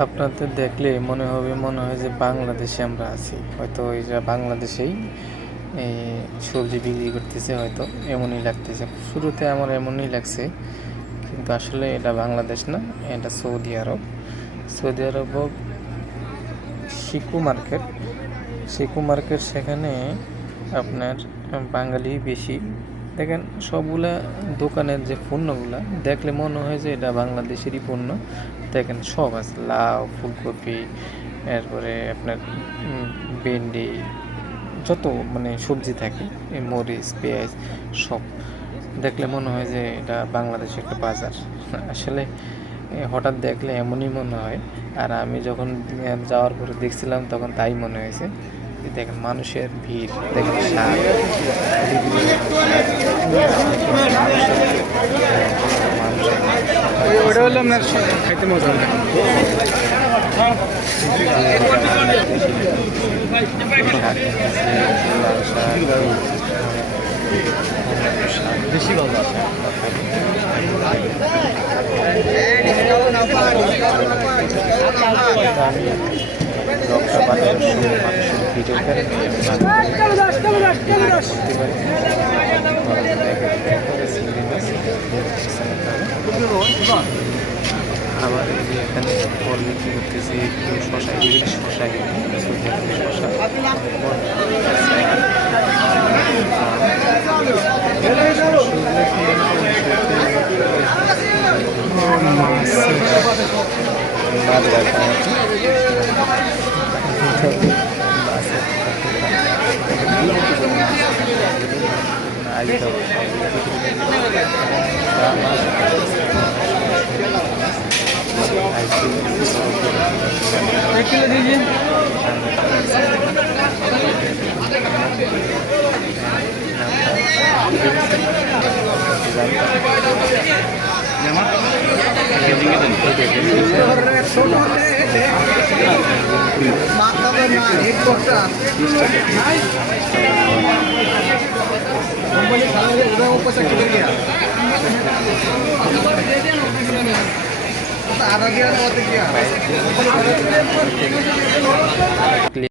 আপনাদের দেখলে মনে হয় যে বাংলাদেশে আমরা আছি, হয়তো এরা বাংলাদেশেই এই সবজি বিক্রি করতেছে, হয়তো এমনই লাগতেছে। শুরুতে আমার এমনই লাগছে, কিন্তু আসলে এটা বাংলাদেশ না, এটা সৌদি আরব। সৌদি আরব শিকু মার্কেট সেখানে আপনার বাঙালি বেশি। দেখেন সবগুলা দোকানের যে পণ্যগুলা দেখলে মনে হয় যে এটা বাংলাদেশেরই পণ্য। দেখেন সব আছে, লাউ, ফুলকপি, এরপরে আপনার ভেন্ডি, যত মানে সবজি থাকে, এই মরিচ, পেঁয়াজ, সব দেখলে মনে হয় যে এটা বাংলাদেশের একটা বাজার। আসলে হঠাৎ দেখলে এমনই মনে হয়। আর আমি যখন যাওয়ার পরে দেখছিলাম তখন তাই মনে হয়েছে। দেখেন মানুষের ভিড়, দেখেন শাক, ওটা হলো আপনার খাইতে মজা হবে। বেশি ভালো আছে। আবার এই যে এখানে ফল বিক্রি করতেছি, শশা, শশা एक किलो दीजिए। आधा दिया